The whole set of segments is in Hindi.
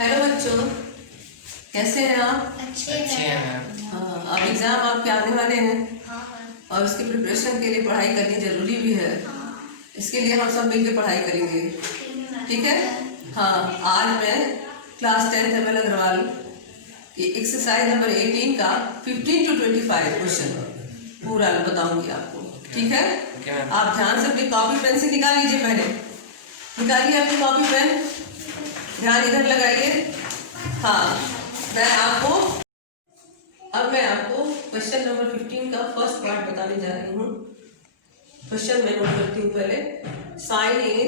हेलो बच्चों, कैसे हैं आप? अच्छे हैं। हाँ, अब एग्ज़ाम आपके आने वाले हैं और उसकी प्रिपरेशन के लिए पढ़ाई करनी ज़रूरी भी है। इसके लिए हम सब मिलकर पढ़ाई करेंगे, ठीक है? हाँ, आज मैं क्लास 10 एमएल अग्रवाल की एक्सरसाइज नंबर 18 का 15 to 25 क्वेश्चन पूरा बताऊंगी आपको, ठीक है? आप ध्यान से अपनी कॉपी पेन से निकाल लीजिए। पहले निकालिए अपनी कॉपी पेन, ध्यान इधर लगाइए। हाँ, अब मैं आपको क्वेश्चन नंबर 15 का फर्स्ट पार्ट बताने जा रही हूँ। क्वेश्चन मैं नोट करती हूँ पहले। Sine a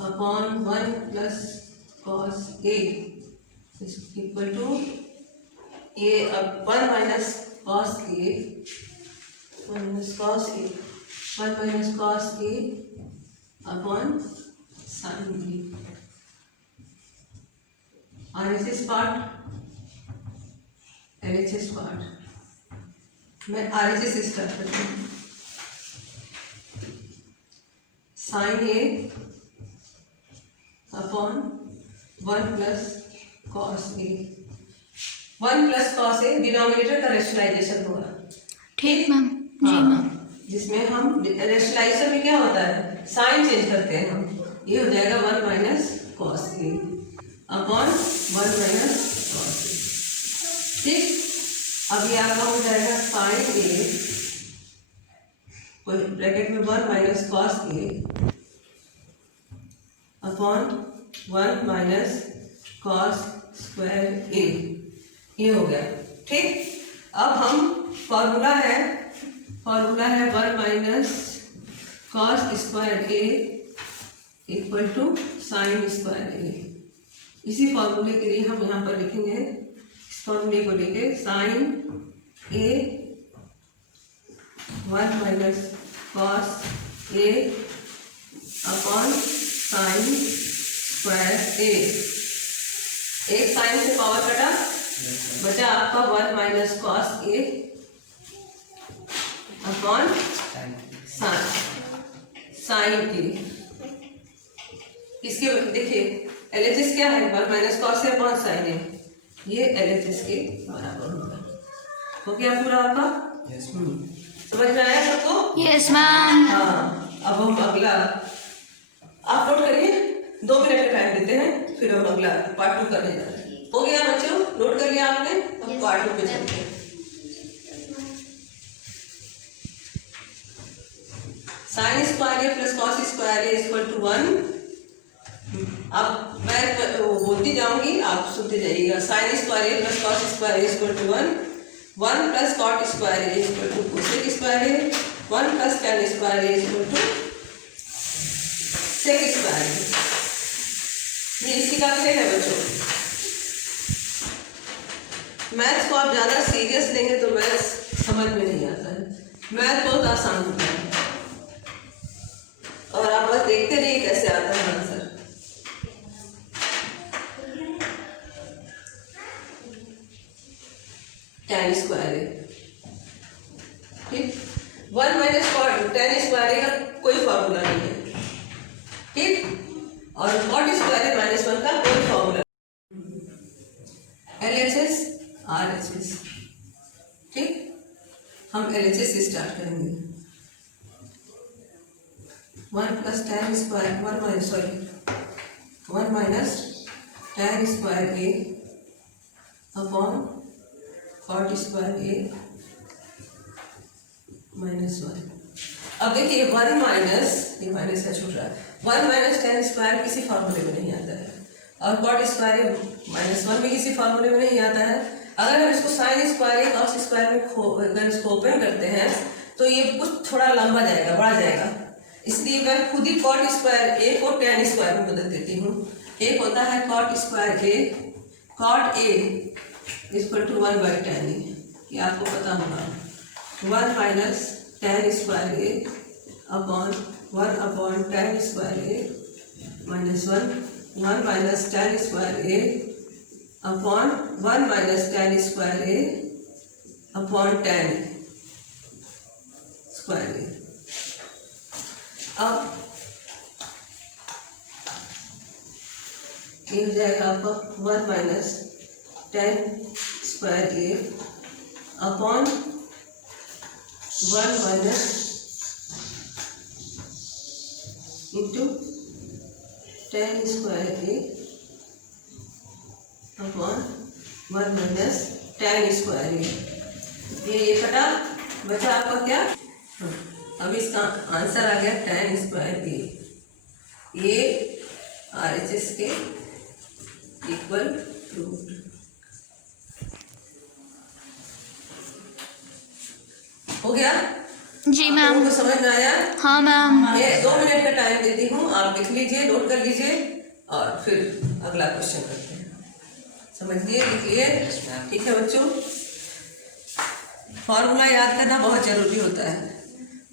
upon 1 plus cos a equal to a अब 1 माइनस कॉस ए 1 माइनस कॉस ए upon sine b. RHS part, LHS part. मैं RHS से स्टार्ट करती हूँ। Sine a upon 1 plus cos A. 1 plus cos a denominator का रेशनलाइजेशन होगा, ठीक मैम। जी मैम। जिसमें हम रेशनलाइजेशन में क्या होता है, साइन चेंज करते हैं हम। ये हो जाएगा 1 minus cos A upon 1 minus cos a, ठीक। अब ये आपका हो जाएगा साइन ए ब्रैकेट में 1 minus cos A upon 1 minus cos square a. ये हो गया, ठीक। अब हम फॉर्मूला है 1 minus cos square a equal to sine square a. इसी फॉर्मूले के लिए हम यहाँ पर लिखेंगे, इस फॉर्मूले को लेके sign a 1 minus cos A upon sine square ए। एक साइन से पावर कटा, बचा आपका 1 माइनस कॉस ए अपॉन साइन ए। इसके देखिए LHS क्या है, 1 minus cos A upon sine a. ये LHS के बराबर होगा। हो गया पूरा आपका? Yes ma'am. समझ में आया सबको? Yes ma'am. हाँ, अब हम अगला आप नोट करिए, 2 मिनट का टाइम देते हैं, फिर हम अगला पार्ट 2 करने जा रहे हैं। हो गया बच्चों, नोट कर लिया आपने? अब पार्ट 2 पे चलते हैं। Sine square a plus cos square a equal to 1। अब मैं बोलती जाऊंगी, आप सुनते जाइएगा। Sine square a plus cos square a equal to 1 plus cot square a equal to cosec square a, 1 plus tan square a equal to sec square a. ये इसकी कैलकुलेट है बच्चों। मैथ्स को आप ज़्यादा सीरियस लेंगे तो मैथ्स समझ में नहीं आता है। मैथ बहुत आसान होता है और आप बस देखते रहिए कैसे आता है आंसर। टेन स्क्वायर ए, ठीक। 1 माइनस टेन स्क्वायर ए का कोई फॉर्मूला नहीं है, ठीक। और कॉट स्क्वायर ए माइनस 1 का कोई फॉर्मूला। LHS RHS, ठीक। हम LHS से स्टार्ट करेंगे। 1 plus tan square 1 minus tan square a upon cot square A minus 1। अब देखिए 1 माइनस, ये माइनस का छूट रहा है, 1 माइनस टेन स्क्वायर किसी फॉर्मूले में नहीं आता है और कॉट स्क्वायर ए माइनस 1 भी किसी फॉर्मूले में नहीं आता है। अगर हम इसको sign square a cos square में अगर इसको ओपन करते हैं तो ये कुछ थोड़ा लंबा जाएगा, बढ़ा जाएगा। इसलिए मैं खुद ही कॉट स्क्वायर ए को टेन स्क्वायर में बदल देती हूँ। एक होता है cot square a, cot a equal to 1 by tan, ये आपको पता होगा। 1 minus tan square a upon 1 upon tan square A minus 1 minus tan square a upon 1 minus tan square a upon tan square a. अब ये हो जाएगा आपका 1 minus tan square a upon 1 minus into tan square a upon 1 minus tan square a. ये कटा, बचा आपका क्या? अब इसका आंसर आ गया टेन स्क्वायर ए। ये RHS के इक्वल रूट। हो गया? जी मैम। आपको समझ में आया? हाँ मैम। ये 2 मिनट का टाइम देती हूँ, आप लिख लीजिए, नोट कर लीजिए और फिर अगला क्वेश्चन करते हैं। समझ लिए, लिख लिए? ठीक है बच्चों, फॉर्मूला याद करना बहुत जरूरी होता है।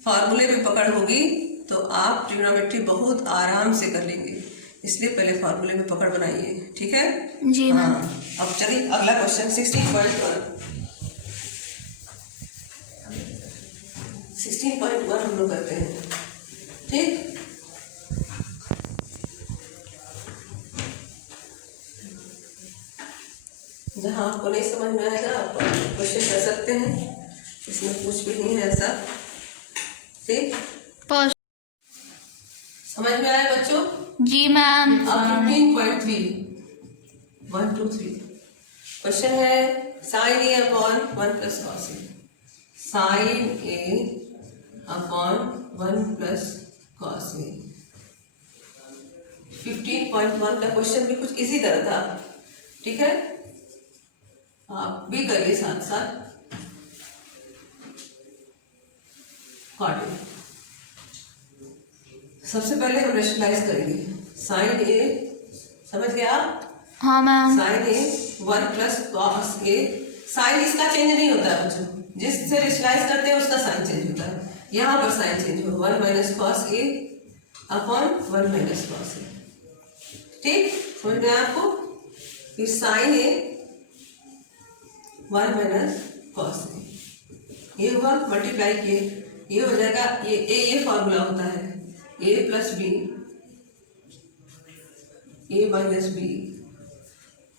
फार्मूले में पकड़ होगी तो आप ट्रिग्नोमेट्री बहुत आराम से कर लेंगे, इसलिए पहले फार्मूले में पकड़ बनाइए। ठीक है? जी मैम। हाँ, अब चलिए अगला क्वेश्चन 16.1 हम लोग करते हैं। ठीक, जहाँ आपको नहीं समझ में आएगा आप क्वेश्चन कर सकते हैं, इसमें कुछ भी नहीं है ऐसा। ठीक, समझ में आया बच्चों? जी मैम। अब 15.3 1 2 3 क्वेश्चन है sign a upon 1 plus cos A. Sign a upon 1 plus cos ए। 15.1 का क्वेश्चन भी कुछ इसी तरह था। ठीक है, आप भी करिए साथ साथ। काटिए। सबसे पहले हम रेशनलाइज करेंगे। साइन ए, समझ गए आप? हाँ ma'am. Sign a 1 plus cos A. Sign इसका चेंज नहीं होता है बच्चों, जिससे रेशनलाइज करते हैं उसका साइन चेंज होता है। यहाँ पर साइन चेंज हो 1 minus cos A upon 1 minus cos a. ठीक, समझ में आया आपको? फिर साइन ए 1 माइनस कॉस ए, ये हुआ, मल्टीप्लाई किए, ये हो जाएगा, ये फॉर्मूला होता है a plus b, a minus b,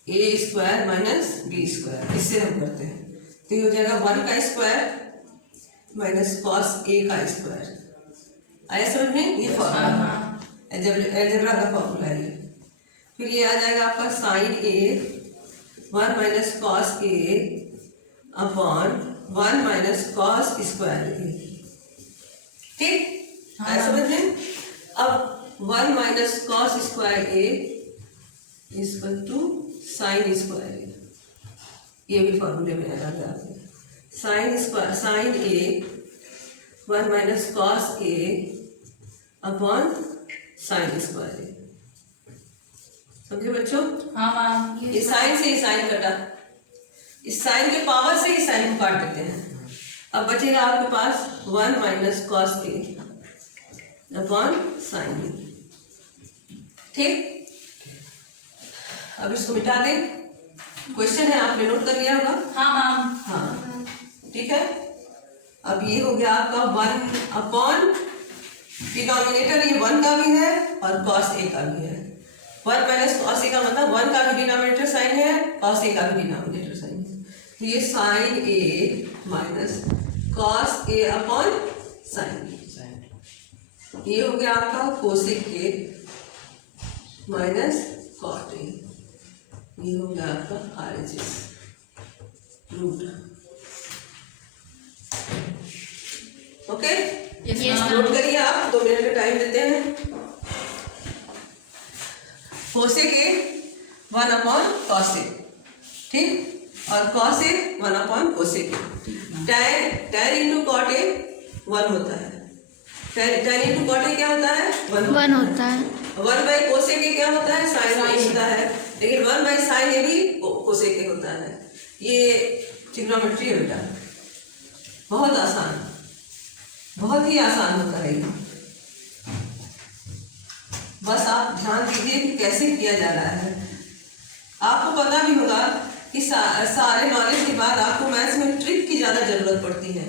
a square minus b square, इससे हम करते हैं। तो ये हो जाएगा 1 का स्क्वायर माइनस कॉस ए का स्क्वायर। आया समझ में? ये फॉर्मूला अलजेब्रा का फॉर्मूला है ये। फिर ये आ जाएगा आपका sine a 1 minus cos A upon 1 minus cos square a. ठीक, आया समझ में? अब 1 minus cos square a equal to sine square a. ये भी फॉर्मूले में आ जाता है। Sine square, sine a 1 minus cos A upon sine square a. समझे बच्चों? हाँ मैम। ये साइन से ही साइन कटा, इस साइन के पावर से ही साइन को काट देते हैं। अब बचेगा आपके पास 1 माइनस कॉस ए अपॉन साइन ए। ठीक, अब इसको मिटा दें। क्वेश्चन है, आपने नोट कर लिया होगा? हाँ मैम। हाँ, ठीक है। अब ये हो गया आपका 1 अपॉन डिनोमिनेटर, ये 1 का भी है और कॉस ए का भी है। 1 माइनस कॉस ए का मतलब 1 का भी डिनोमिनेटर साइन है, कॉस ए का भी डिनोमिनेटर साइन है। तो ये sine a minus cos A upon sine a. ये हो गया आपका cosec a minus cot a. ये हो गया आपका RHS रूट। ओके, नोट करिए आप, 2 मिनट का टाइम देते हैं। Cosec a 1 upon cos a, ठीक, और cos A 1 upon cosec a. tan into cot a 1 होता है। tan इंटू कॉट ए क्या होता है? 1 होता है। 1 बाई कोसेक ए क्या होता है? साइन ए होता है। लेकिन 1 बाई साइन ए भी कोसेक ए होता है। ये ट्रिग्नोमेट्री है बेटा, बहुत आसान, बहुत ही आसान होता है ये। बस आप ध्यान दीजिए कि कैसे किया जा रहा है। आपको पता भी होगा कि सारे नॉलेज के बाद आपको मैथ्स में ट्रिक की ज्यादा जरूरत पड़ती है।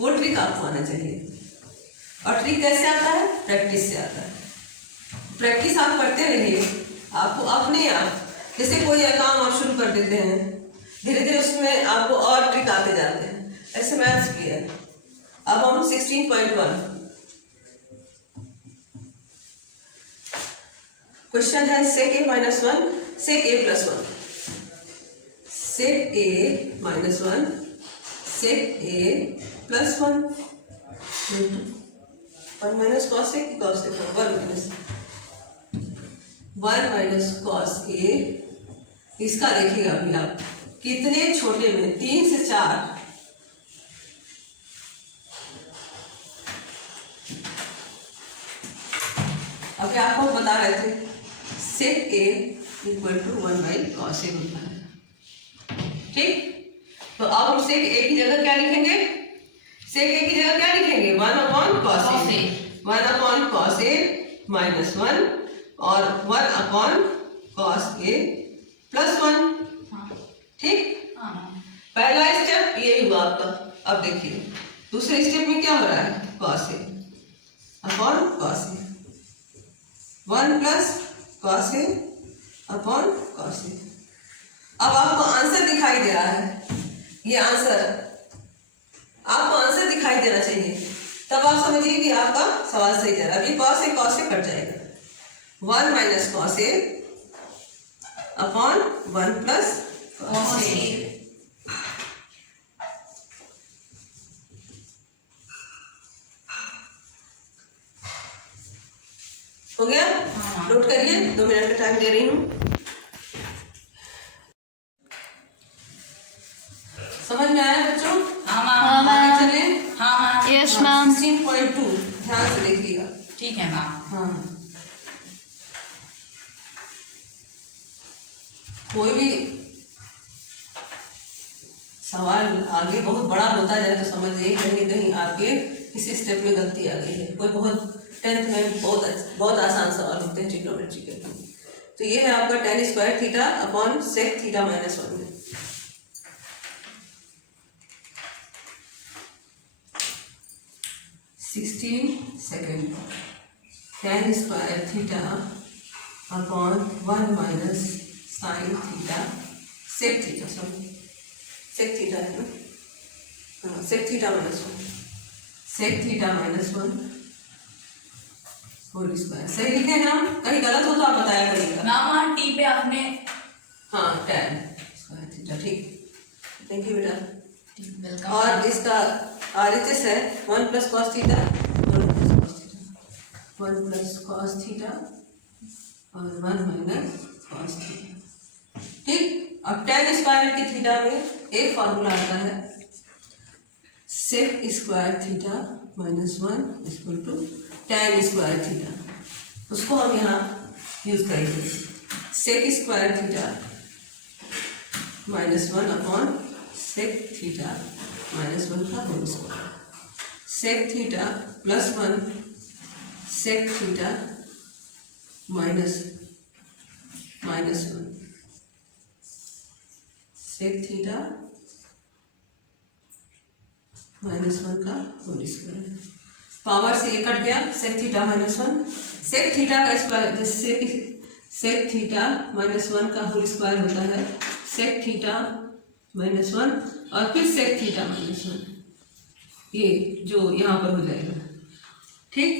वो ट्रिक आपको आना चाहिए, और ट्रिक कैसे आता है? प्रैक्टिस से आता है। प्रैक्टिस आप करते रहिए, आपको अपने आप, जैसे कोई काम आप शुरू कर देते हैं, धीरे धीरे उसमें आपको और ट्रिक आते जाते हैं, ऐसे मैथ्स की है। अब हम 16.1 क्वेश्चन है sec a minus 1 sec a plus 1 sec a minus 1 sec a plus 1 1 minus cos a cos a 1 minus cos a। इसका देखिएगा अभी आप कितने छोटे में 3 से 4 अभी आपको बता रहे थे sec a equal to 1 by cos a होता है। ठीक, तो अब हम sec a की जगह क्या लिखेंगे? sec a की जगह क्या लिखेंगे? 1 upon cos a 1 upon cos a minus 1 और 1 अपॉन cos a प्लस 1। ठीक, पहला स्टेप ये हुआ आपका। अब देखिए दूसरे स्टेप में क्या हो रहा है? cos a upon cos a 1 plus cos a upon cos a। अब आपको आंसर दिखाई दे रहा है, ये आंसर आपको आंसर दिखाई देना चाहिए, तब आप समझिए कि आपका सवाल सही जा रहा है। अभी cos a कट जाएगा, 1 minus cos a upon 1 plus cos a। हो गया? नोट करिए, 2 मिनट का टाइम दे रही हूँ। समझ में आया बच्चों? हाँ आगे मैम। चले। Yes ma'am. 16.2 ध्यान से देखिएगा। ठीक है मैम। हाँ, कोई भी सवाल आगे बहुत बड़ा होता जाए तो समझिए कहीं कहीं आपके किसी स्टेप में गलती आ गई है। कोई बहुत 10th में बहुत आसान सवाल होते हैं ट्रिग्नोमेट्री के। तो ये है आपका tan square theta upon sec theta minus 1 में। Second tan square theta upon 1 minus sine theta sec theta, sorry sec theta है ना, हाँ sec theta minus 1 sec theta minus 1 whole square. सही लिखे हैं हम? कहीं गलत हो तो आप बताया करिएगा। मैम टी पे आपने हाँ tan स्क्वायर थीटा, ठीक, थैंक यू बेटा। वेलकम। और इसका RHS है 1 plus cos theta 1 plus cos theta और 1 माइनस कॉस थीटा। ठीक, अब tan स्क्वायर की थीटा में एक फॉर्मूला आता है sec square theta minus 1 equal to tan square theta. उसको हम यहाँ यूज करेंगे। sec square theta minus 1 upon sec theta minus 1 का whole square, sec theta plus 1 sec theta minus 1 sec theta minus 1 का होल स्क्वायर। पावर से ये कट गया, sec theta minus 1 sec theta का स्क्वायर, जैसे sec थीटा माइनस 1 का होल स्क्वायर होता है sec थीटा माइनस 1 और फिर sec थीटा माइनस 1, ये जो यहाँ पर हो जाएगा। ठीक,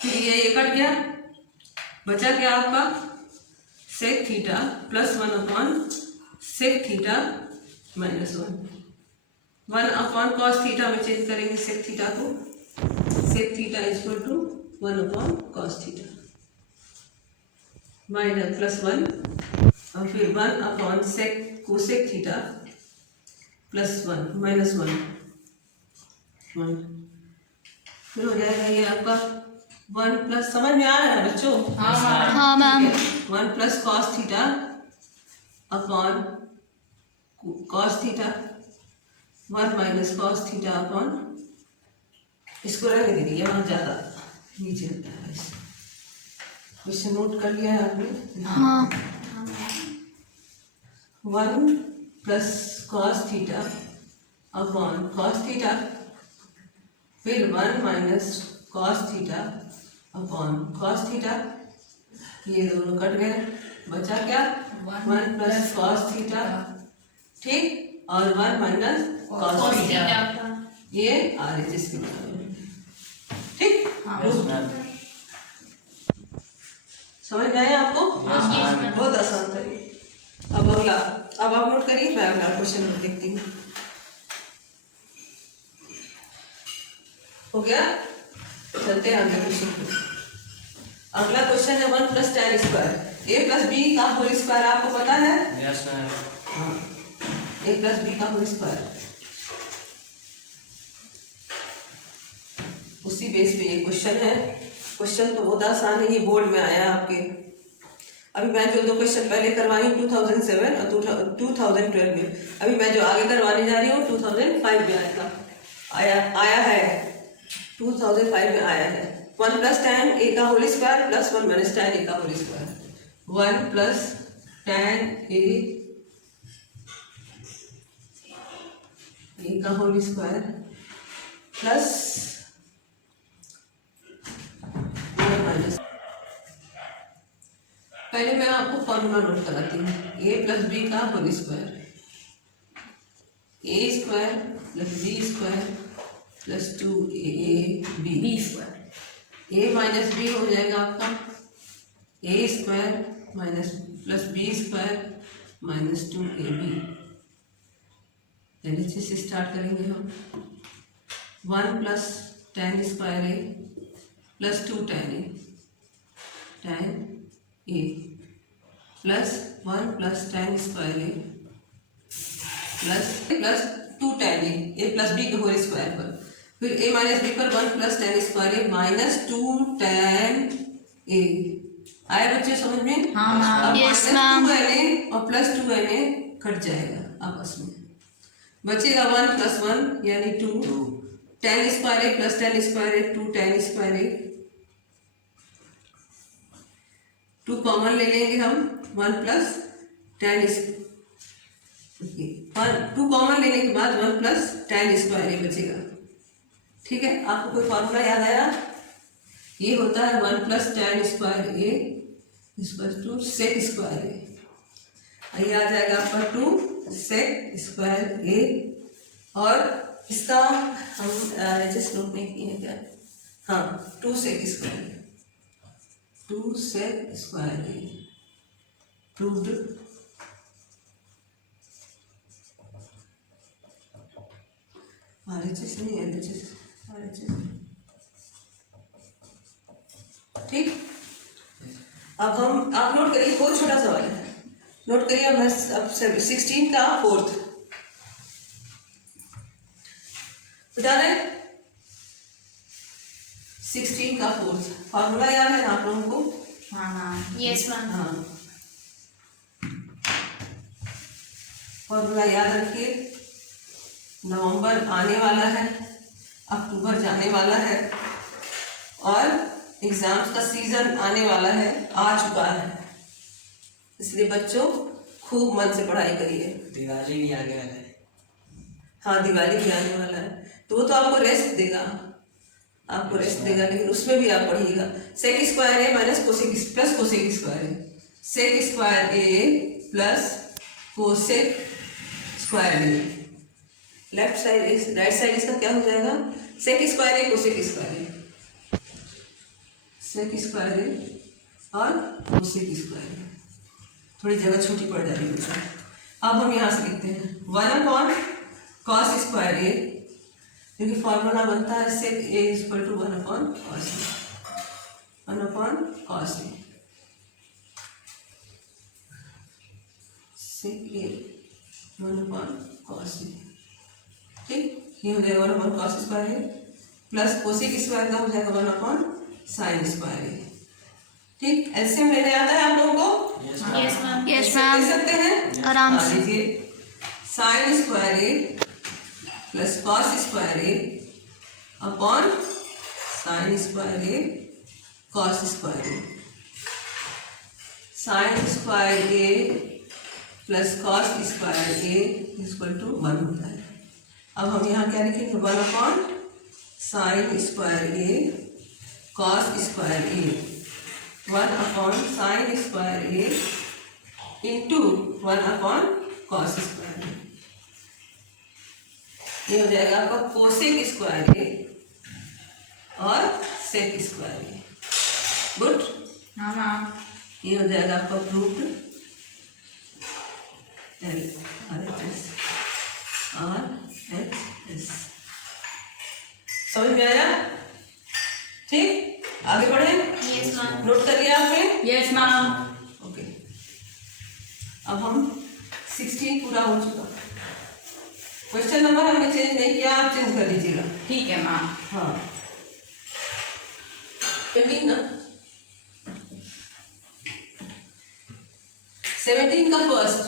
फिर ये कट गया, बचा क्या आपका sec theta plus 1 upon sec theta minus 1 upon cos theta में चेंज करेंगे sec थीटा को, sec theta equal to 1 upon cos theta minus plus 1 और फिर 1 upon sec cosec theta plus 1 minus 1 फिर हो जाएगा ये आपका 1 प्लस, समझ में आ रहा है बच्चों? हाँ ma'am. 1 plus cos theta upon cos theta 1 minus cos theta upon, इसको रहने दीजिए, यहाँ ज़्यादा नीचे होता है। इसे नोट कर लिया है आपने? हाँ 1 plus cos theta upon cos theta, फिर 1 minus cos theta upon cos theta, ये दोनों कट गए, बचा क्या? 1 प्लस कॉस थीटा, ठीक, और 1 माइनस कॉस थीटा, ये RHS की बराबर, ठीक। समझ में आया आपको? बहुत आसान था ये। अब अगला, अब आप नोट करिए, मैं अगला क्वेश्चन देखती हूँ। हो गया? चलते हैं अगले क्वेश्चन पे। अगला क्वेश्चन है 1 plus tan square a plus b का होल स्क्वायर, आपको पता है? Yes ma'am. हाँ, ए प्लस बी का होल स्क्वायर, उसी बेस पे ये क्वेश्चन है। क्वेश्चन तो बहुत आसान है, ये बोर्ड में आया आपके। अभी मैं जो 2 क्वेश्चन पहले करवाई हूँ 2007 और 2012 में, अभी मैं जो आगे करवाने जा रही हूँ 2005 में आया है, 2005 में आया है। 1 प्लस tan ए का whole square plus 1 minus tan a का whole square, 1 plus tan a का होल स्क्वायर प्लस 1 माइनस। पहले मैं आपको फॉर्मूला नोट कराती हूँ। ए प्लस बी का whole square, a square plus b square plus 2ab, b square, A minus b हो जाएगा आपका a square minus plus b square minus 2ab। नीचे से स्टार्ट करेंगे हम। 1 plus tan square a plus 2 tan a plus 1 plus tan square a plus 2 tan a plus b के होल स्क्वायर पर, फिर ए माइनस बी पर 1 प्लस tan स्क्वायर ए माइनस 2 tan ए। आया बच्चे समझ में? हाँ, अब yes, माइनस ma'am. 2 और प्लस 2 कट जाएगा आपस में, बचेगा 1 प्लस 1 यानी 2 tan square a plus tan square a 2 tan square a, 2 common ले लेंगे हम, 1 प्लस tan 2 कॉमन लेने के बाद 1 प्लस tan स्क्वायर ए बचेगा, ठीक है। आपको कोई फॉर्मूला याद आया? ये होता है 1 plus tan square a equal to sec square a, ये आ जाएगा आपका 2 सेक स्क्वायर ए, और इसका हम RHS नोट नहीं किए हैं क्या? हाँ, 2 sec square a, 2 sec square a proved. RHS नहीं, LHS, RHS, ठीक। अब हम, आप नोट करिए, बहुत छोटा सवाल है, नोट करिए। अब 16 का 4th बता रहे, 16 का 4th फॉर्मूला याद है ना आप लोगों को? हाँ, यस मैम। हाँ, फॉर्मूला याद रखिए। नवंबर आने वाला है, अक्टूबर जाने वाला है, और एग्जाम्स का सीजन आने वाला है, आ चुका है, इसलिए बच्चों खूब मन से पढ़ाई करिए। दिवाली भी आगे वाला है। हाँ, दिवाली भी आने वाला है, तो वो तो आपको रेस्ट देगा, आपको रेस्ट देगा, लेकिन उसमें भी आप पढ़िएगा। Sec square A minus cosec plus cosec square a, sec square a plus cosec square a, left side right side इसका क्या हो जाएगा? Sec square a cosec square a, sec square a और कोसेक स्क्वायर ए, थोड़ी जगह छोटी पड़ जा रही है। अब हम यहाँ से लिखते हैं 1 कॉस स्क्वायर ए, क्योंकि फॉर्मूला बनता है sec a equal to 1 cos A, 1 cos a, sec a 1 cos a, ठीक। ये हो जाएगा 1 cos square a plus cosec square का हो जाएगा 1 साइन स्क्वायर ए, ठीक। एलसीएम लेने आता है आप लोगों को? Yes ma'am. यस ले मैम, सकते हैं आराम से। लीजिए, sine square a plus cos square a upon sine square a cos square a, sine square a plus cos square a equal to 1 होता है। अब हम यहाँ क्या लिखेंगे? 1 upon sine square a cos square a 1 upon sine square a into 1 upon cos square a. ये हो जाएगा आपका कोसेक स्क्वायर ए और सेक स्क्वायर ए। गुड। हाँ मैम। ये हो जाएगा आपका proved L R H S. समझ में आया? ठीक, आगे बढ़े। Yes, ma'am. नोट कर लिया आपने? Yes ma'am. ओके, अब हम 16 पूरा हो चुका। क्वेश्चन नंबर हमने चेंज नहीं किया, आप चेंज कर लीजिएगा। ठीक है मैम। हाँ, 17 ना, 17 का फर्स्ट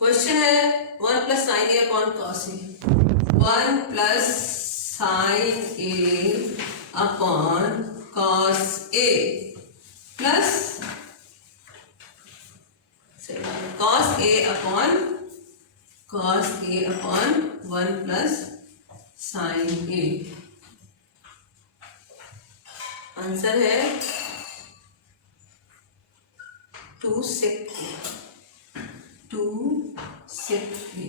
क्वेश्चन है 1 plus sine a upon cos A. 1 plus sine a upon cos A plus cos A upon 1 plus sine A. Answer है 2 sec a, 2 sec a,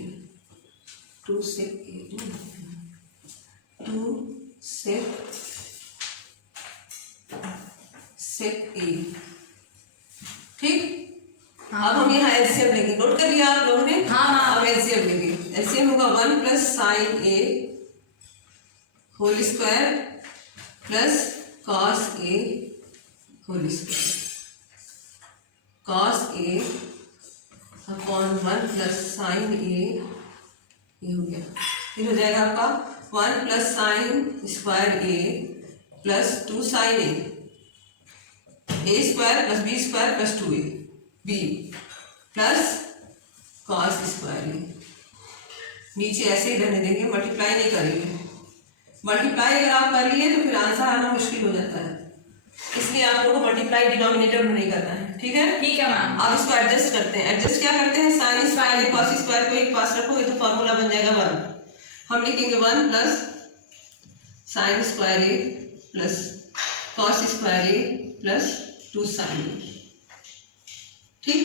2 sec a, 2 sec a। ठीक, अब हम यहाँ एलसीएम लेंगे। नोट कर लिया आप लोगों ने? हाँ। अब एलसीएम लेंगे। एलसीएम होगा 1 plus sine a whole square plus cos a whole square. Cos A upon 1 plus sine a, ये हो गया। फिर हो जाएगा आपका 1 plus sine square a plus 2 sine a square plus b square plus 2a b plus cos square a. नीचे ऐसे ही रहने देंगे, मल्टीप्लाई नहीं करेंगे। मल्टीप्लाई अगर आप कर लिए तो फिर आंसर आना मुश्किल हो जाता है, इसलिए आप लोगों को मल्टीप्लाई डिनोमिनेटर में नहीं करना है। ठीक है? ठीक है मैम। अब इसको एडजस्ट करते हैं। एडजस्ट क्या करते हैं? साइन स्क्वायर कॉस स्क्वायर को एक पास रखोगे तो फॉर्मूला बन जाएगा 1। हम लिखेंगे 1 plus sine square a plus cos square a plus 2 sine ए। ठीक,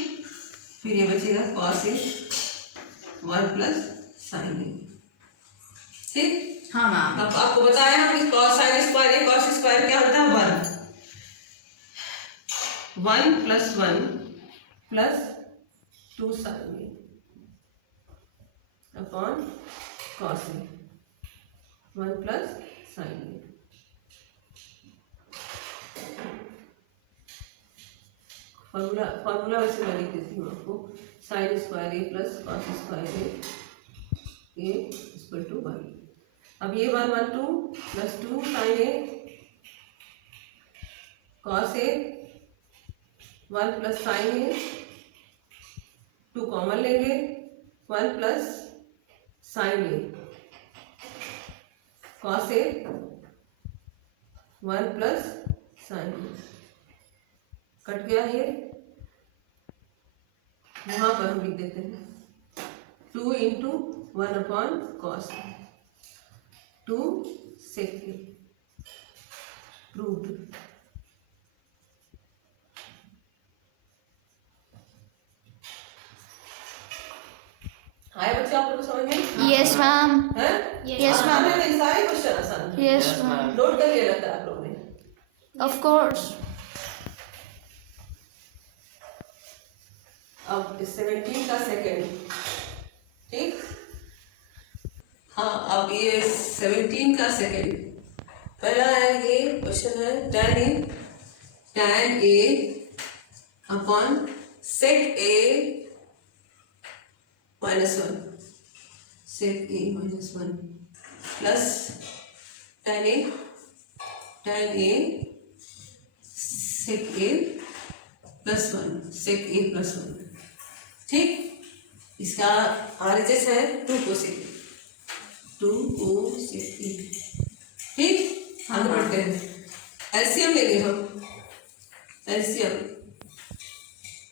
फिर ये बचेगा कॉस ए 1 प्लस साइन ए। ठीक, हाँ मैम। अब आपको बताया हम cos sine square a cos square क्या होता है? 1 plus 1 plus 2 sine a upon cos A 1 plus sine A. Formula वैसे मैं लिख देती हूँ आपको। Sign square a plus cos square a equal to 1। अब ये 1 1 2 plus 2 sine A cos A 1 plus sine A, 2 common लेंगे 1 plus sine A cos A 1 plus sine A. Cut गया ये, यहाँ पर हम लिख देते हैं 2 into 1 upon cos 2 sec a। Proved. आए बच्चे आप लोग समझ में? Yes, ma'am. हैं? Yes, आसान ma'am. है, सारे क्वेश्चन आसान है। Yes, ma'am. नोट कर लिया लगता है आप लोगों ने। Of course. अब 17 का सेकंड। ठीक, हाँ, अब ये 17 का सेकंड। पहला है ये क्वेश्चन है tan a upon sec a minus 1 sec a minus 1 plus tan a sec a plus 1 sec a plus 1। ठीक, इसका आरएचएस है 2 कोसेक 2 कोसेक ए। ठीक, आगे बढ़ते हैं। एलसीएम लेंगे हम। एलसीएम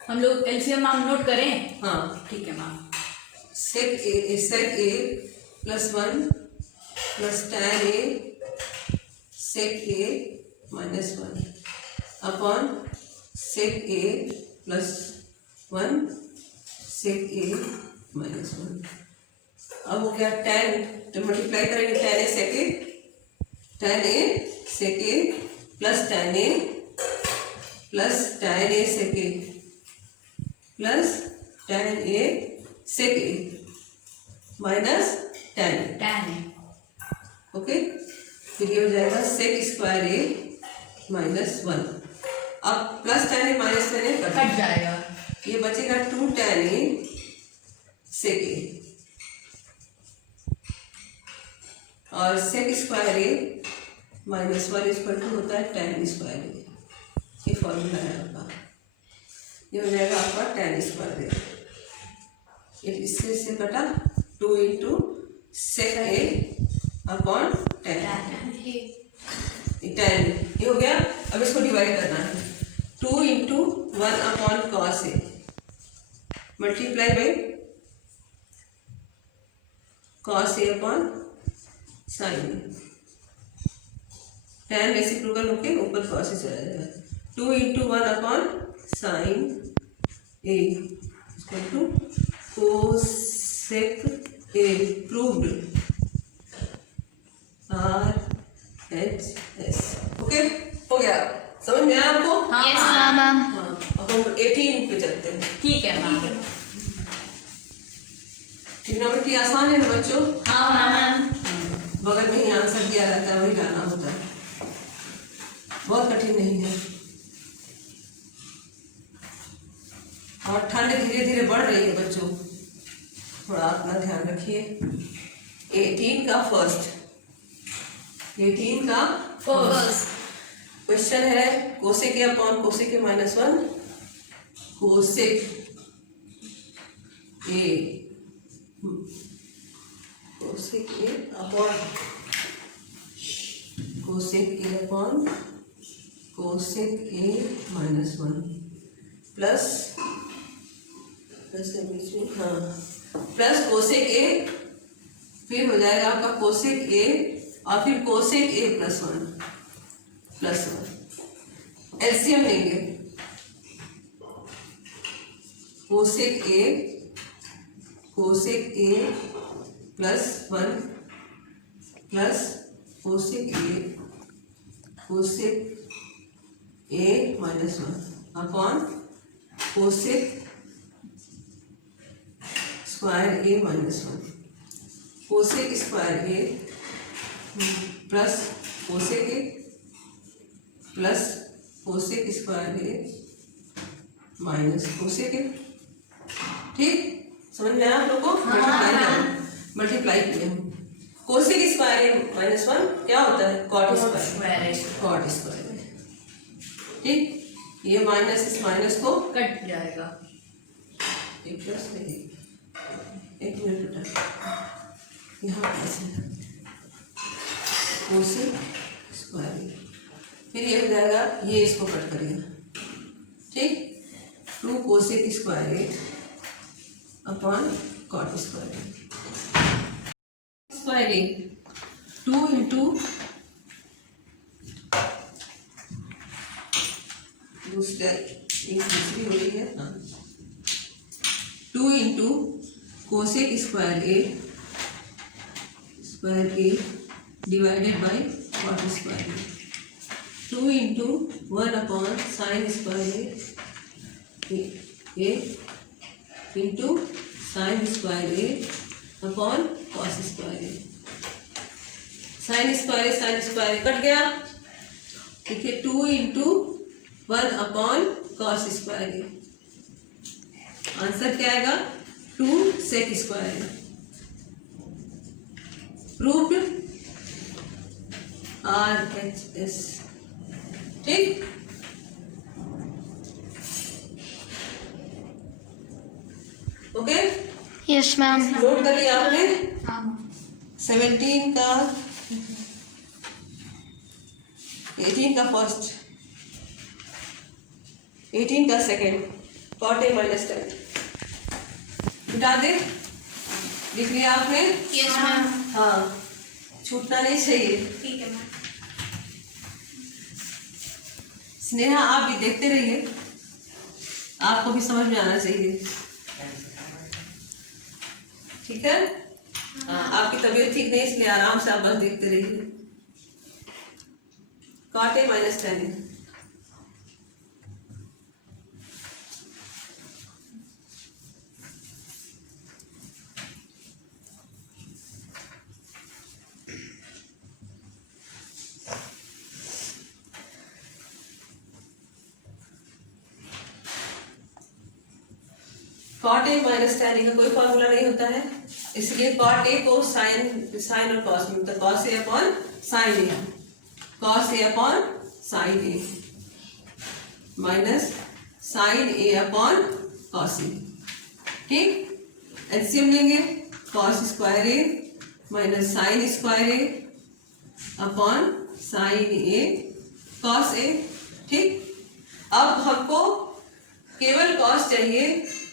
हम लोग एलसीएम मैम नोट करें? हाँ, ठीक है ma'am. sec a plus 1 plus tan a sec a minus 1 upon sec A plus 1 sec A minus 1। अब हो गया 10, तो मल्टीप्लाई करेंगे 10 A sec A plus 10 A plus 10 A sec A plus 10 A sec A minus 10। 10 है। ओके, फिर ये हो जाएगा सेक स्क्वायर ए माइनस 1। अब plus 10 A minus 10 A cut जाएगा। ये बचेगा 2 10 ए सेक ए और sec square A minus 1 equal to होता है 10 स्क्वायर ए। ये फॉर्मूला है आपका, ये हो जाएगा आपका 10 स्क्वायर ए। इससे कटा 2 इंटू सेक ए अपॉन 10। 10 ये हो गया। अब इसको डिवाइड करना है, 2 into 1 upon cos A multiply by cos A upon sine A. 10 reciprocal होके ऊपर कॉस ए चला जाएगा। 2 into 1 upon sine A equal to cosec A. Proved RHS। Okay, हो गया, समझ में आया आपको? Yes, ma'am. हाँ, अब हम 18 पे चलते हैं। ठीक है मैम। ट्रिग्नोमेट्री आसान है ना बच्चों? हाँ मैम। बगल में ही आंसर दिया रहता है, वही लाना होता है, बहुत कठिन नहीं है। और ठंड धीरे धीरे बढ़ रही है बच्चों, थोड़ा अपना ध्यान रखिए। 18 का फर्स्ट क्वेश्चन है cosec A upon cosec a minus 1। Cosec A upon cosec a minus 1 plus के बीच में, हाँ, प्लस कोसेक ए, फिर हो जाएगा आपका कोसेक ए और फिर कोसेक ए प्लस 1 एलसीएम लेंगे। Cosec A plus 1 plus cosec a minus 1 upon cosec square A minus 1। Cosec square a plus cosec A plus cosec square A minus cosec ए। ठीक, समझ में आया आप लोग को? मल्टीप्लाई किए हम। कोसेक स्क्वायर ए माइनस 1 क्या होता है? Cot square. ठीक, ये माइनस इस माइनस को कट जाएगा। एक प्लस में एक मिनट बेटा, यहाँ ऐसे कोसेक स्क्वायर, फिर ये हो जाएगा, ये इसको कट करेगा। ठीक, 2 cosec square a upon cot square a 2 into दूसरी हो रही है, हाँ, 2 into cosec square a divided by cot square a. 2 into 1 upon sine square a into sine square a upon cos square a. Sine square cut गया। ठीक है, 2 into 1 upon cos square a. Answer क्या आएगा? 2 sec square a. Proved RHS। ठीक, ओके, Yes, ma'am. नोट कर लिया आपने? 17 का 18 का फर्स्ट, 18 का सेकेंड, कॉट ए माइनस 10 मिटा दे। लिख लिया आपने? Yes, ma'am. हाँ, छूटना नहीं चाहिए। ठीक है मैम। स्नेहा आप भी देखते रहिए, आपको भी समझ में आना चाहिए, ठीक है। हाँ, आपकी तबीयत ठीक नहीं इसलिए आराम से आप बस देखते रहिए। cot A minus tan A, cot A minus tan A का कोई फॉर्मूला नहीं होता है, इसलिए cot A को साइन और cos में, तो cos A upon sine A, cos A upon sine A minus sine A upon cos A, ठीक। एलसीएम लेंगे, cos square A minus sine square A upon sine A cos A, ठीक। अब हमको केवल cos चाहिए,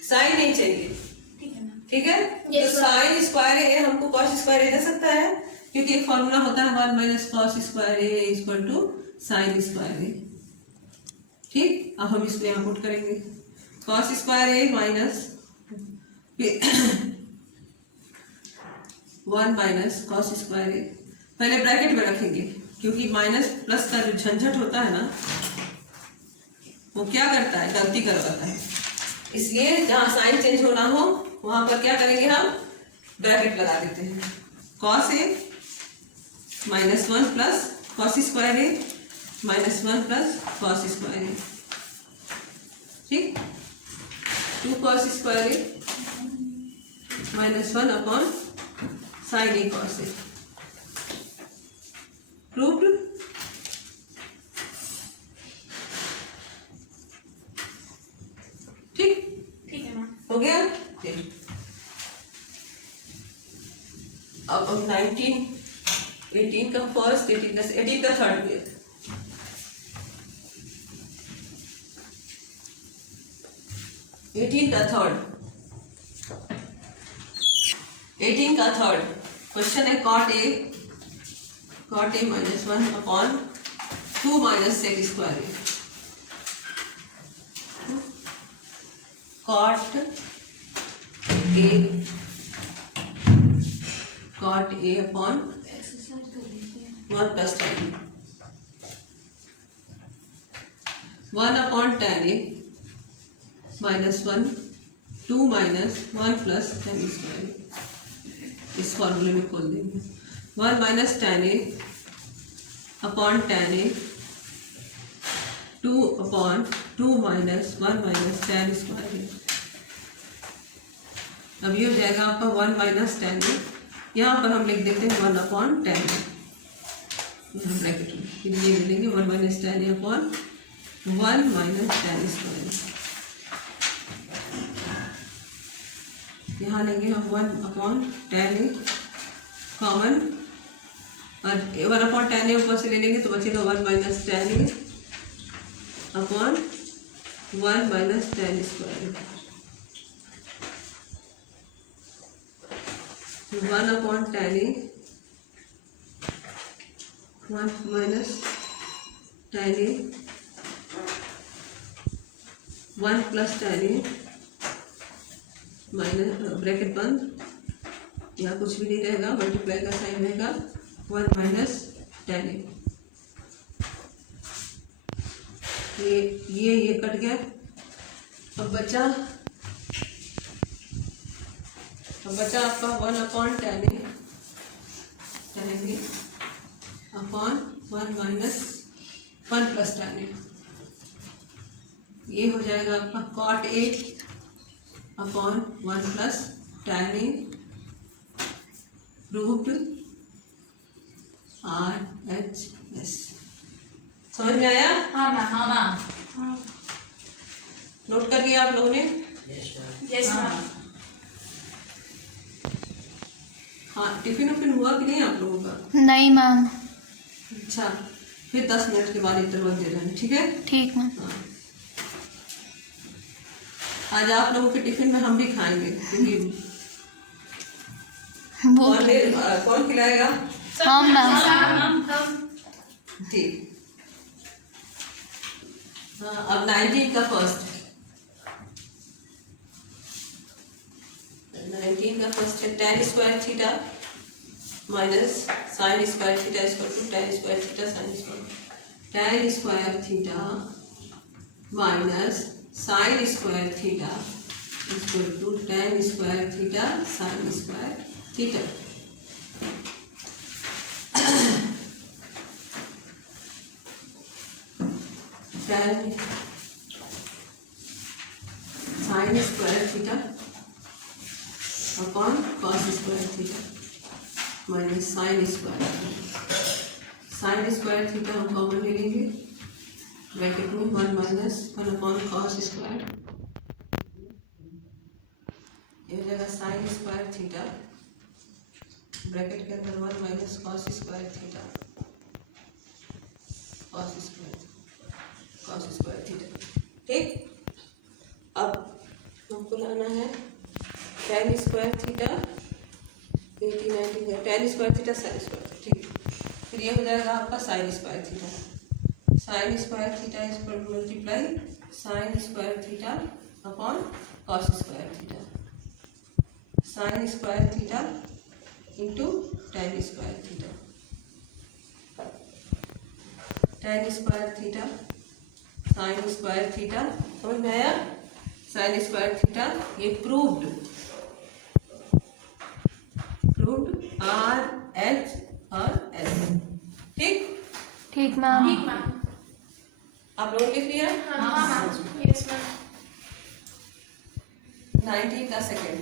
साइन नहीं चाहिए, ठीक है। तो साइन स्क्वायर ए हमको कॉस स्क्वायर ए दे सकता है, क्योंकि एक फॉर्मूला होता है 1 minus cos square a equal to sine square a, ठीक। अब हम इसको यहाँ पुट करेंगे, cos square A minus 1 minus cos square a, पहले ब्रैकेट में रखेंगे, क्योंकि माइनस प्लस का जो झंझट होता है ना, वो क्या करता है, गलती करवाता है, इसलिए जहां साइन चेंज होना हो वहां पर क्या करेंगे, हम ब्रैकेट लगा देते हैं। Cos A minus 1 plus cos square A minus 1 plus cos square a, ठीक। 2 cos square A minus 1 upon sine A cos A, proved. हो गया, ठीक। अब हम 19, 18 का फर्स्ट, 18 का थर्ड पे, 18 का थर्ड, 18 का थर्ड क्वेश्चन है cot A minus 1 upon 2 minus sec square A, cot A upon 1 plus tan 1 upon tan A minus 1 2 minus 1 plus tan square, इस फॉर्मूले में खोल देंगे। 1 minus tan A upon tan A 2 upon 2 minus 1 minus tan square. अब ये हो जाएगा आपका 1 माइनस tan A, यहाँ पर हम लिख देते हैं 1 अपॉन tan A, ब्रैकेट में, फिर ये मिलेंगे 1 minus tan A upon 1 minus tan square. यहाँ लेंगे हम 1 अपॉन tan A कॉमन, और 1 अपॉन tan A ऊपर से ले लेंगे तो बचेगा 1 minus tan A upon 1 minus tan square, 1 upon tan A 1 minus tan A 1 plus tan A minus bracket बंद, यहाँ कुछ भी नहीं रहेगा, मल्टीप्लाई का साइन रहेगा, 1 माइनस tan A, ये कट गया। अब बचा आपका 1 upon tan A upon 1 minus 1 plus tan A, ये हो जाएगा आपका cot A upon 1 plus tan A root RHS। समझ में आया? हाँ मैम। नोट कर लिया आप लोगों ने? Yes ma'am. हाँ, टिफिन उफिन हुआ कि नहीं आप लोगों का? नहीं मैम। अच्छा, फिर 10 मिनट के बाद इंटरवल दे देना, ठीक है? ठीक मैम। हाँ। आज आप लोगों के टिफिन में हम भी खाएंगे, क्योंकि कौन खिलाएगा? हम मैम। ठीक। हाँ, अब 19 का फर्स्ट, 19 का फर्स्ट है tan square theta minus sine square theta equal to tan square theta sine square, tan square theta minus sine square theta equal to tan square theta sine square theta. tan sine square theta upon cos square theta minus sine square theta हम कॉमन ले लेंगे, ब्रैकेट में 1 माइनस 1 अपॉन कॉस स्क्वायर, ये हो जाएगा साइन स्क्वायर थीटा, ब्रैकेट के अंदर 1 minus cos square theta, cos square theta. ठीक, अब हमको लाना है tan स्क्वायर थीटा 80 90 है, tan square theta sine square, ठीक। फिर ये हो जाएगा आपका sign square theta, sine square theta is equal to multiply sign square theta upon cos square theta, sine square theta into tan square theta, tan square theta sine square theta, समझ में आया? साइन स्क्वायर थीटा, ये प्रूव्ड RHS, ठीक ठीक मैम। आप लोगों लिख लिया? Yes ma'am. 19 का सेकेंड,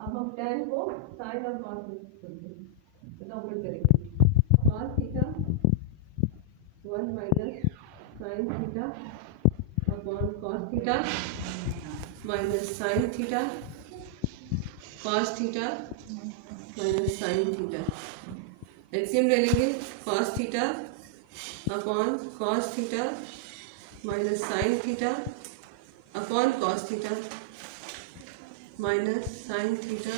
अब हम tan को साइन और कॉस में डॉक्यूमेंट करेंगे, cos theta 1 minus sine theta upon cos theta minus sine theta, cos theta minus sine theta, LCM ले लेंगे, cos theta upon cos theta minus sine theta upon cos theta minus sine theta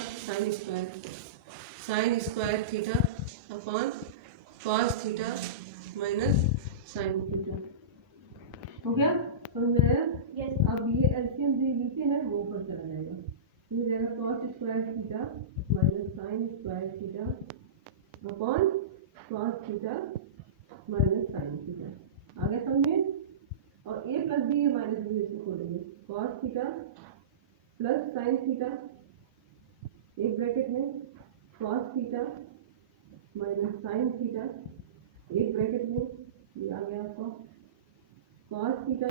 sine square theta upon cos theta minus sine theta. हो गया? समझ में आया? अब ये एलसीएम जो नीचे है वो ऊपर चला जाएगा, तो हो जाएगा cos square theta minus sine square theta upon cos theta minus sine theta. आगे समझे? और ए प्लस बी माइनस बी इसको खोलेंगे, cos theta plus sine theta एक ब्रैकेट में, cos theta minus sine theta एक ब्रैकेट में, ये आ गया आपका cos theta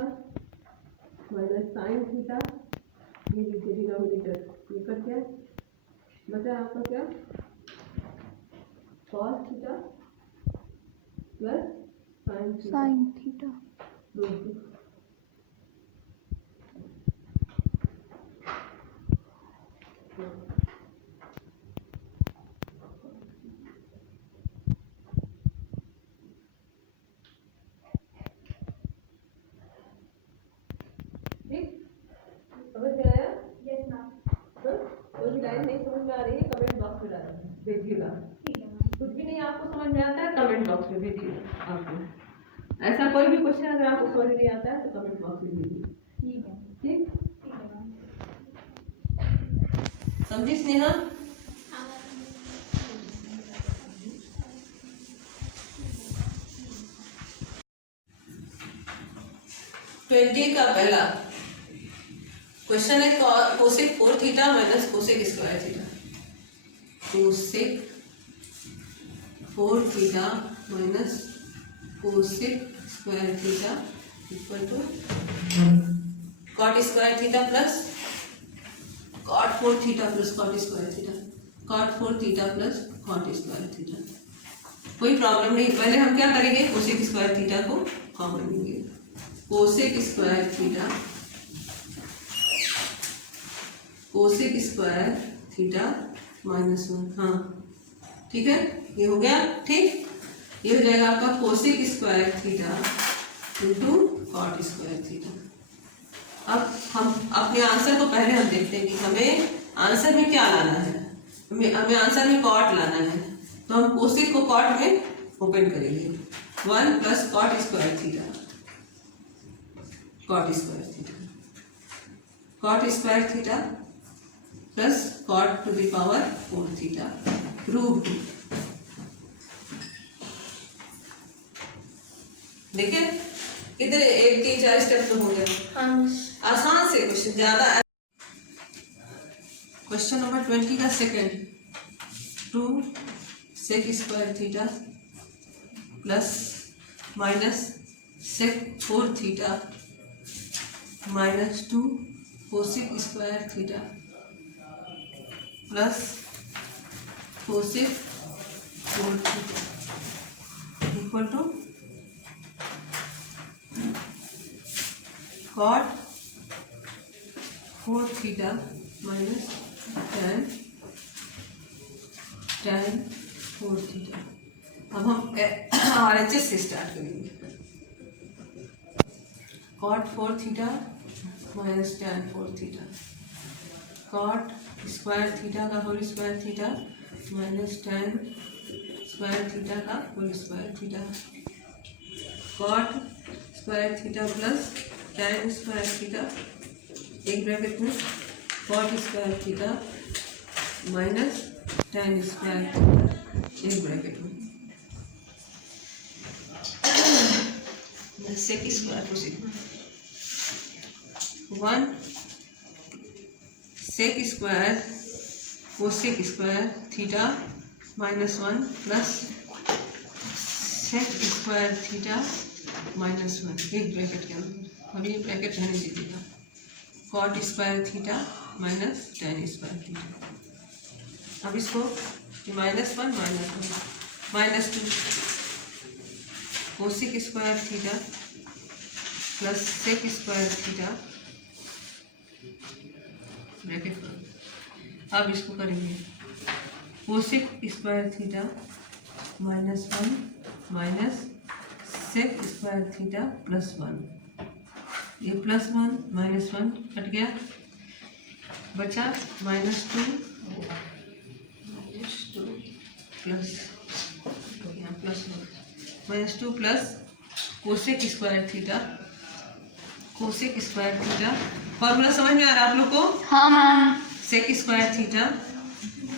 minus sine theta, ये नीचे डिनोमिनेटर ये कट गया, बचा आपका क्या cos theta plus sine theta. कोई लाइन नहीं समझ में आ रही है कमेंट बॉक्स में भेजिएगा, कुछ भी नहीं आपको समझ में आता है कमेंट बॉक्स में भेजिएगा। आपको ऐसा कोई भी क्वेश्चन अगर आपको समझ नहीं आता है तो कमेंट बॉक्स में भेजिए, ठीक? समझी स्नेहा? 20 का पहला क्वेश्चन है cosec 4 theta minus cosec square theta, cosec 4 theta minus cosec square theta equal to cot square theta plus cot 4 theta plus cot square theta, cot 4 theta plus cot square theta. कोई प्रॉब्लम नहीं, पहले हम क्या करेंगे कोसेक स्क्वायर थीटा को कॉमन लेंगे, cosec square theta, cosec square theta -1। हाँ ठीक है, ये हो गया। ठीक, ये हो जाएगा आपका cosec square theta into cot square theta. अब हम अपने आंसर को पहले हम देखते हैं कि हमें आंसर में क्या लाना है। हमें आंसर में कॉट लाना है, तो हम कोसेक को कॉट में ओपन करेंगे। 1 plus cot square theta, cot square theta, cot square theta plus cot to the power 4 theta, proved. देखिए कितने 1 3 4 स्टेप तो हो गया। हाँ आसान से क्वेश्चन, ज्यादा। क्वेश्चन नंबर 20 का second, 2 sec square theta plus minus sec 4 theta -2 cosec square theta plus cosec 4 theta equal to cot 4 theta minus tan 4 theta. अब हम RHS से स्टार्ट करेंगे। Cot 4 theta minus tan 4 theta, cot square theta का whole square theta minus tan square theta का whole square theta, cot square theta plus tan square theta, एक ब्रैकेट में cot square theta minus tan square theta, एक ब्रैकेट में sec square proceed 1 sec square cosec square theta -1 plus sec square theta -1, एक ब्रैकेट के अंदर, और ये ब्रैकेट रहने दीजिएगा, cot square theta minus tan square theta. अब इसको -1 -2 cosec square theta plus sec square theta bracket करो। अब इसको करेंगे cosec square theta -1 minus sec square theta +1, ये +1 -1 कट गया, बचा -2 plus -2 plus cosec square theta, cosec square theta, formula समझ में आ रहा है आप लोग को? हाँ ma'am. Sec square theta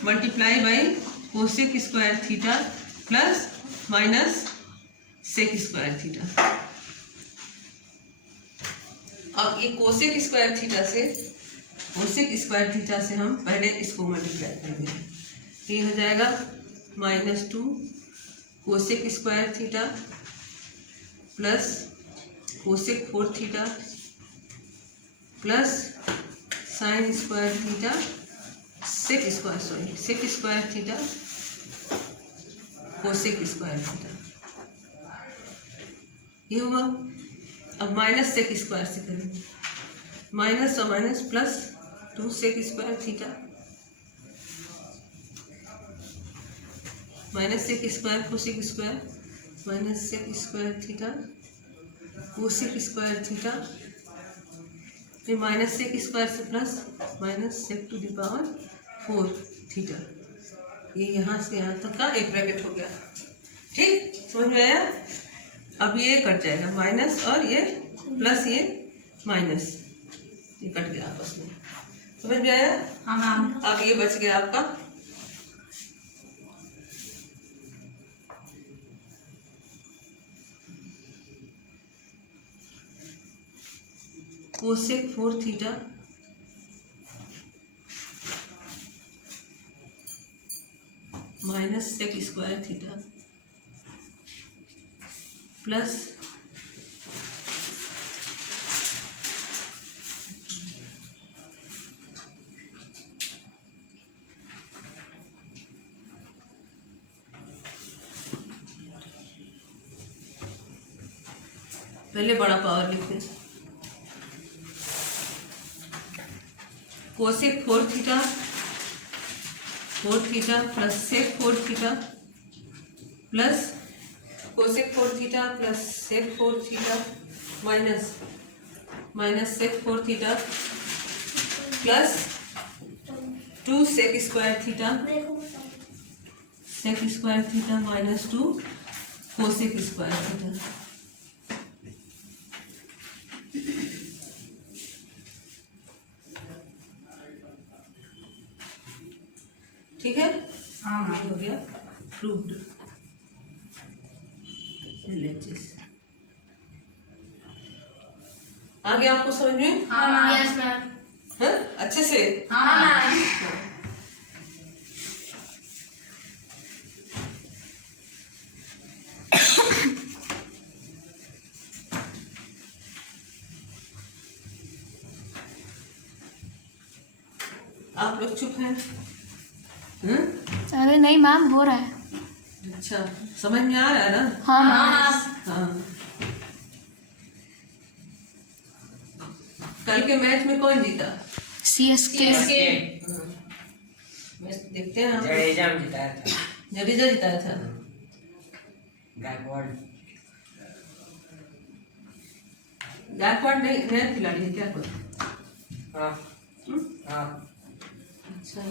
multiply by cosec square theta plus minus sec square theta. अब ये कोसेक स्क्वायर थीटा से, कोसेक स्क्वायर थीटा से हम पहले इसको मल्टीप्लाई करेंगे, तो ये हो जाएगा -2 cosec square theta plus cosec 4 theta plus sine square theta sec square theta cosec square theta, ये होगा। अब माइनस सेक स्क्वायर से करेंगे, माइनस और minus plus 2 sec square theta minus sec square cosec square minus sec square theta cosec square theta, फिर माइनस सेक स्क्वायर से plus minus sec to the power 4 theta, ये यहाँ से यहाँ तक का एक ब्रैकेट हो गया। ठीक, समझ में आया? अब ये कट जाएगा, माइनस और ये प्लस, ये माइनस, ये कट गया आपस में। समझ में आया? हाँ मैम। अब ये बच गया आपका cosec 4 theta minus sec square theta plus पहले बड़ा पावर लिखें, cosec 4 theta plus sec 4 theta plus cosec 4 theta plus sec 4 theta minus sec 4 theta plus 2 sec square theta minus 2 cosec square theta. ठीक है, हाँ हो गया प्रूव्ड। आगे आपको समझ में? हाँ यस मैम। हाँ? अच्छे से? हाँ आप लोग चुप हैं? अरे नहीं मैम, हो रहा है। अच्छा, समझ में आ रहा है ना? हाँ मैम। हाँ। कल के मैच में कौन जीता? CSK। मैच देखते हैं आप? जडेजा में जिताया था। जडेजा जिताया था। गायकवाड़ नया खिलाड़ी है क्या कोई? हाँ हाँ। अच्छा,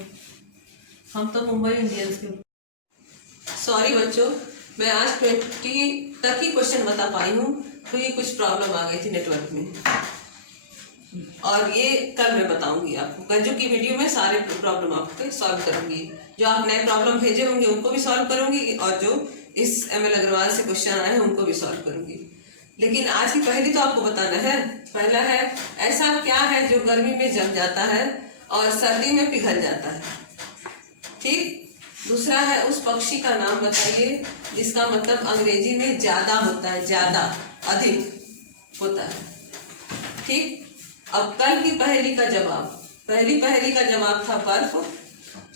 हम तो मुंबई इंडियंस के। सॉरी बच्चों, मैं आज 20 तक ही क्वेश्चन बता पाई हूँ क्योंकि कुछ प्रॉब्लम आ गई थी नेटवर्क में, और ये कल मैं बताऊंगी आपको। कल जो की वीडियो में सारे प्रॉब्लम आपके सॉल्व करूंगी। जो आप नए प्रॉब्लम भेजे होंगे उनको भी सॉल्व करूंगी, और जो इस ML अग्रवाल से क्वेश्चन आए हैं उनको भी सॉल्व करूंगी। लेकिन आज की पहली तो आपको बताना है। पहला है, ऐसा क्या है जो गर्मी में जम जाता है और सर्दी में पिघल जाता है? ठीक। दूसरा है, उस पक्षी का नाम बताइए जिसका मतलब अंग्रेजी में ज्यादा होता है, ज्यादा, अधिक होता है। ठीक। अब कल की पहेली का जवाब, पहली पहेली का जवाब था बर्फ,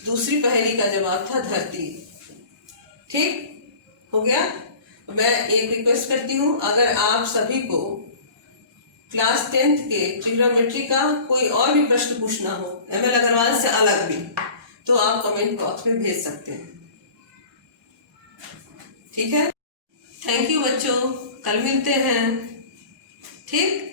दूसरी पहेली का जवाब था धरती। ठीक हो गया। मैं एक रिक्वेस्ट करती हूँ, अगर आप सभी को क्लास 10th के ट्रिग्नोमेट्री का कोई और भी प्रश्न पूछना हो ML अग्रवाल से अलग भी, तो आप कमेंट बॉक्स में भेज सकते हैं। ठीक है, थैंक यू बच्चों, कल मिलते हैं। ठीक।